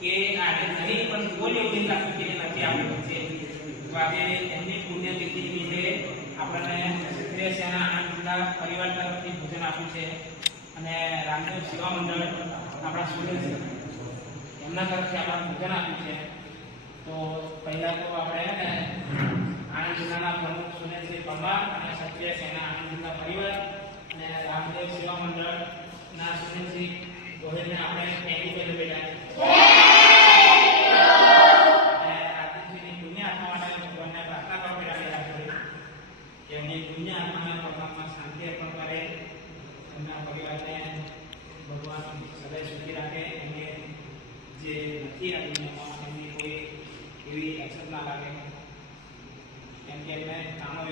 કે આજે ઘણી પણ કોઈ યોજના કે નથી આપણે છે, તો આજે એમની પુણ્યતિથિ નિમિત્તે આપણને ક્ષત્રિય સેના આનંદના પરિવાર તરફથી ભોજન આપ્યું છે અને રામદેવ સેવા મંડળ આપણા સુરેશ એમના તરફથી આપણે ભોજન આપ્યું છે. તો પહેલા તો આપણે ને આણંદ જિલ્લાના પ્રમુખ સુરેશભાઈ પરમાર અને ક્ષત્રિય સેના આણંદ જિલ્લા પરિવાર અને રામદેવ સેવા મંડળના સુરેશજી ગોહિલને આપણે થેન્ક એમની પુણ્ય આત્માને શાંતિ અર્પણ કરે, એમના પરિવારને ભગવાન સદાય સુખી રાખે, એમને જે નથી આ દુનિયામાં એમની કોઈ એવી અછત ના લાગે કેમ કે એમને કામો